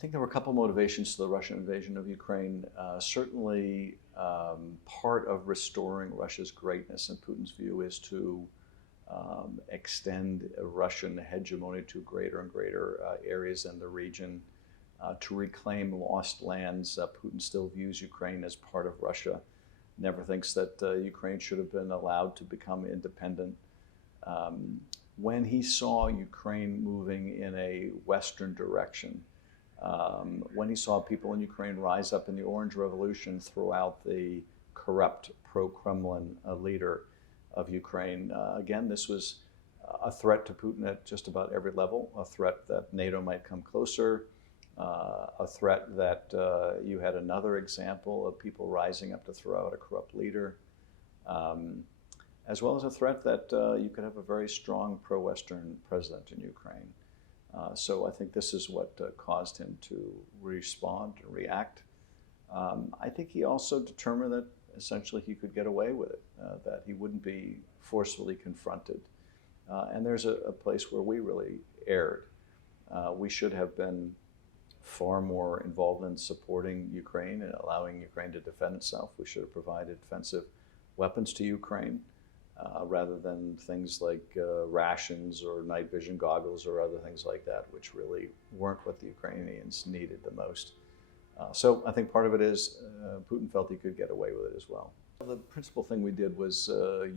think there were a couple motivations to the Russian invasion of Ukraine. Certainly, part of restoring Russia's greatness, in Putin's view, is to extend a Russian hegemony to greater and greater areas in the region, to reclaim lost lands. Putin still views Ukraine as part of Russia, never thinks that Ukraine should have been allowed to become independent. When he saw Ukraine moving in a Western direction, when he saw people in Ukraine rise up in the Orange Revolution, throw out the corrupt pro-Kremlin leader of Ukraine, again, this was a threat to Putin at just about every level, a threat that NATO might come closer, a threat that you had another example of people rising up to throw out a corrupt leader, as well as a threat that you could have a very strong pro-Western president in Ukraine. So I think this is what caused him to respond and react. I think he also determined that essentially he could get away with it, that he wouldn't be forcefully confronted. And there's a place where we really erred. We should have been far more involved in supporting Ukraine and allowing Ukraine to defend itself. We should have provided defensive weapons to Ukraine, rather than things like rations or night vision goggles or other things like that, which really weren't what the Ukrainians needed the most. So I think part of it is Putin felt he could get away with it as well. The principal thing we did was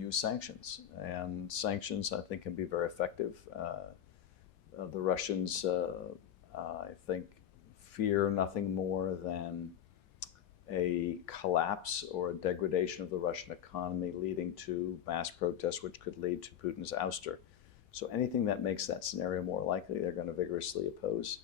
use sanctions, and sanctions I think can be very effective. The Russians, I think, fear nothing more than a collapse or a degradation of the Russian economy leading to mass protests, which could lead to Putin's ouster. So anything that makes that scenario more likely, they're going to vigorously oppose.